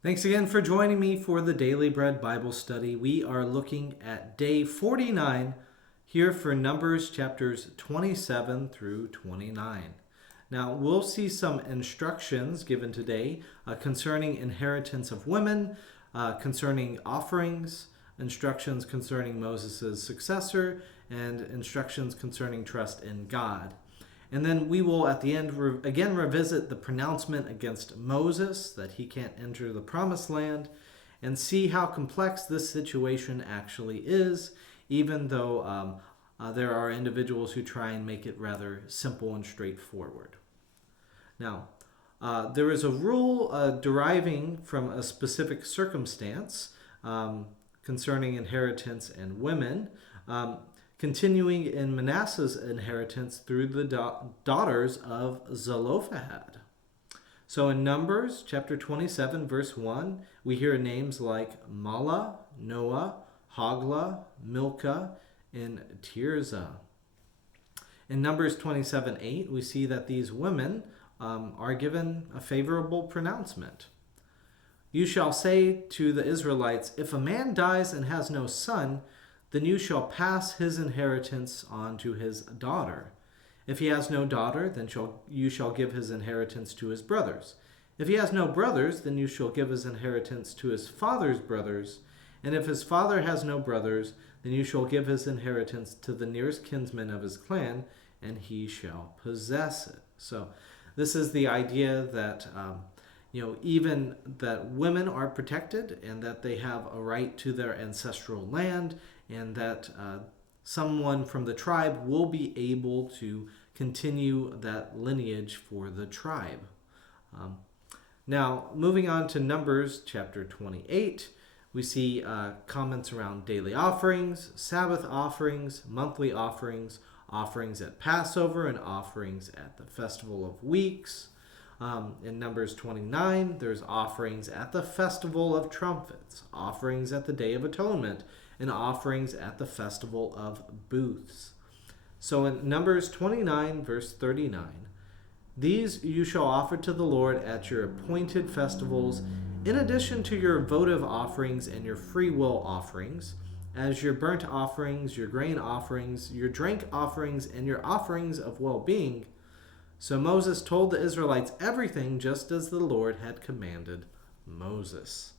Thanks again for joining me for the Daily Bread Bible Study. We are looking at day 49 here for Numbers chapters 27 through 29. Now, we'll see some instructions given today concerning inheritance of women, concerning offerings, instructions concerning Moses' successor, and instructions concerning trust in God. And then we will, at the end, again revisit the pronouncement against Moses that he can't enter the promised land and see how complex this situation actually is, even though there are individuals who try and make it rather simple and straightforward. Now, there is a rule deriving from a specific circumstance concerning inheritance and women. Continuing in Manasseh's inheritance through the daughters of Zelophehad. So in Numbers chapter 27, verse 1, we hear names like Mahlah, Noah, Hoglah, Milcah, and Tirzah. In Numbers 27:8, we see that these women are given a favorable pronouncement. You shall say to the Israelites, if a man dies and has no son, then you shall pass his inheritance on to his daughter. If he has no daughter, then you shall give his inheritance to his brothers. If he has no brothers, then you shall give his inheritance to his father's brothers. And if his father has no brothers, then you shall give his inheritance to the nearest kinsman of his clan, and he shall possess it. So this is the idea that even that women are protected and that they have a right to their ancestral land, and that someone from the tribe will be able to continue that lineage for the tribe. Now, moving on to Numbers chapter 28, we see comments around daily offerings, Sabbath offerings, monthly offerings, offerings at Passover, and offerings at the Festival of Weeks. In Numbers 29, there's offerings at the Festival of Trumpets, offerings at the Day of Atonement, and offerings at the Festival of Booths. So in Numbers 29, verse 39, these you shall offer to the Lord at your appointed festivals, in addition to your votive offerings and your free will offerings, as your burnt offerings, your grain offerings, your drink offerings, and your offerings of well-being. So Moses told the Israelites everything just as the Lord had commanded Moses.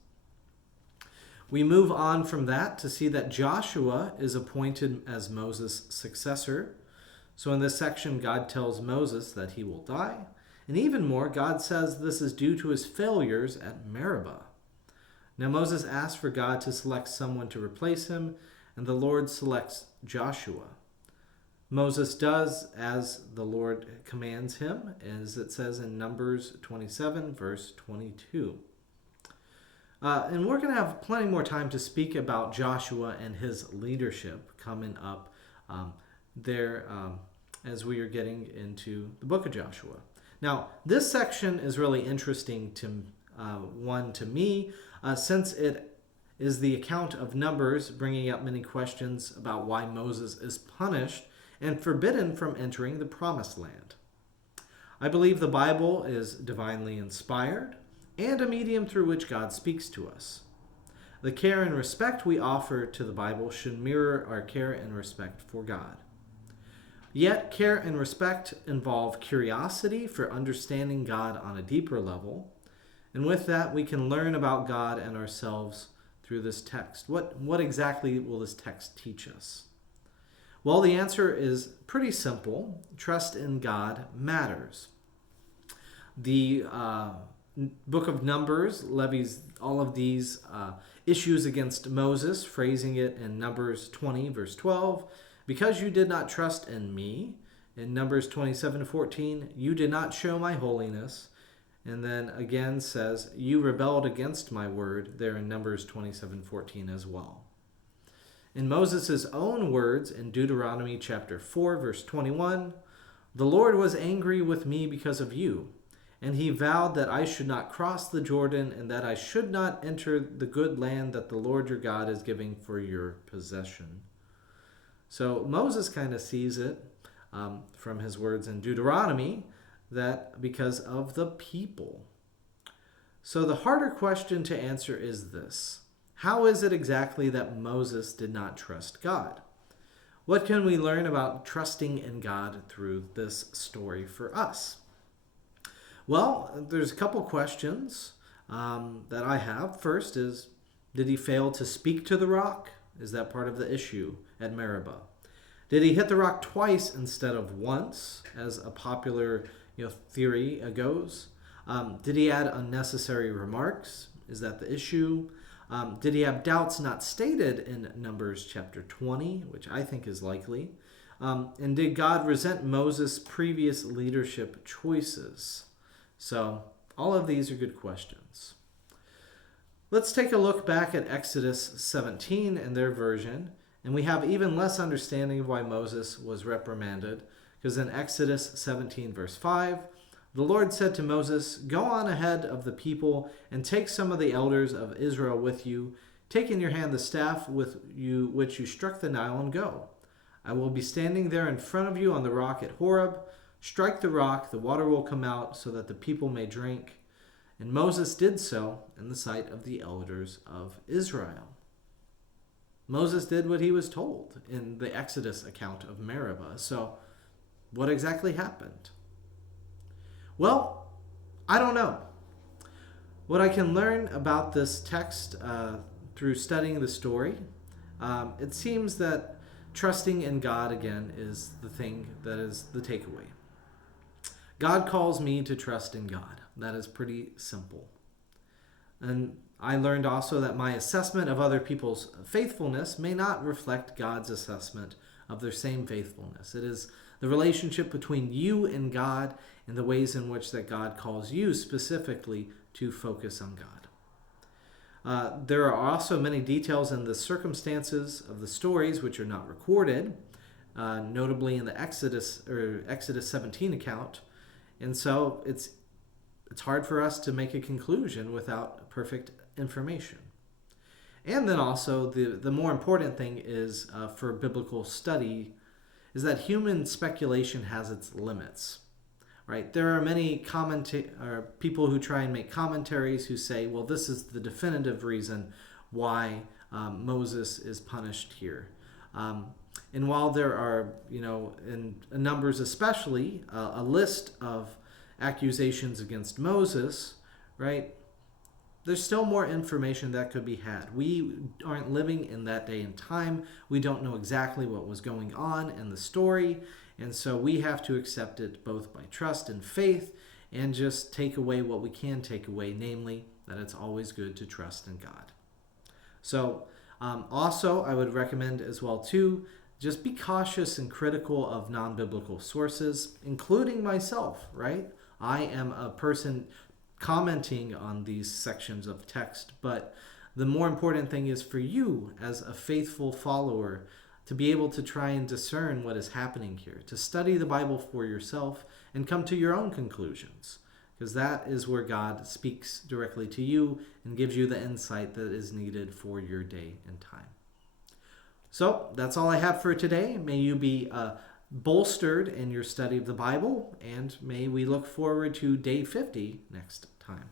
We move on from that to see that Joshua is appointed as Moses' successor. So in this section, God tells Moses that he will die. And even more, God says this is due to his failures at Meribah. Now Moses asks for God to select someone to replace him, and the Lord selects Joshua. Moses does as the Lord commands him, as it says in Numbers 27, verse 22. And we're going to have plenty more time to speak about Joshua and his leadership coming up as we are getting into the book of Joshua. Now, this section is really interesting to me, since it is the account of Numbers, bringing up many questions about why Moses is punished and forbidden from entering the promised land. I believe the Bible is divinely inspired and a medium through which God speaks to us. The care and respect we offer to the Bible should mirror our care and respect for God. Yet, care and respect involve curiosity for understanding God on a deeper level, and with that we can learn about God and ourselves through this text. What exactly will this text teach us? Well, the answer is pretty simple. Trust in God matters. The book of Numbers levies all of these issues against Moses, phrasing it in Numbers 20, verse 12, because you did not trust in me. In Numbers 27:14, you did not show my holiness. And then again says, you rebelled against my word, there in Numbers 27:14 as well. In Moses' own words in Deuteronomy chapter 4, verse 21, the Lord was angry with me because of you, and he vowed that I should not cross the Jordan and that I should not enter the good land that the Lord your God is giving for your possession. So Moses kind of sees it from his words in Deuteronomy that because of the people. So the harder question to answer is this: how is it exactly that Moses did not trust God? What can we learn about trusting in God through this story for us? Well, there's a couple questions that I have. First is, did he fail to speak to the rock? Is that part of the issue at Meribah? Did he hit the rock twice instead of once, as a popular theory goes? Did he add unnecessary remarks? Is that the issue? Did he have doubts not stated in Numbers chapter 20, which I think is likely? And did God resent Moses' previous leadership choices? So all of these are good questions. Let's take a look back at Exodus 17 and their version, and we have even less understanding of why Moses was reprimanded, because in Exodus 17 verse 5, the Lord said to Moses, "Go on ahead of the people and take some of the elders of Israel with you. Take in your hand the staff with you which you struck the Nile, and go. I will be standing there in front of you on the rock at Horeb. Strike the rock, the water will come out so that the people may drink." And Moses did so in the sight of the elders of Israel. Moses did what he was told in the Exodus account of Meribah. So what exactly happened? Well, I don't know. What I can learn about this text through studying the story, it seems that trusting in God again is the thing that is the takeaway. God calls me to trust in God. That is pretty simple. And I learned also that my assessment of other people's faithfulness may not reflect God's assessment of their same faithfulness. It is the relationship between you and God and the ways in which that God calls you specifically to focus on God. There are also many details in the circumstances of the stories which are not recorded, notably in the Exodus 17 account. And so it's hard for us to make a conclusion without perfect information. And then also the more important thing is for biblical study is that human speculation has its limits. Right? There are many people who try and make commentaries who say, well, this is the definitive reason why Moses is punished here. And while there are, in Numbers especially, a list of accusations against Moses, right? There's still more information that could be had. We aren't living in that day and time. We don't know exactly what was going on in the story. And so we have to accept it both by trust and faith and just take away what we can take away, namely that it's always good to trust in God. So also I would recommend as well too, just be cautious and critical of non-biblical sources, including myself, right? I am a person commenting on these sections of text, but the more important thing is for you as a faithful follower to be able to try and discern what is happening here, to study the Bible for yourself and come to your own conclusions, because that is where God speaks directly to you and gives you the insight that is needed for your day and time. So that's all I have for today. May you be bolstered in your study of the Bible, and may we look forward to day 50 next time.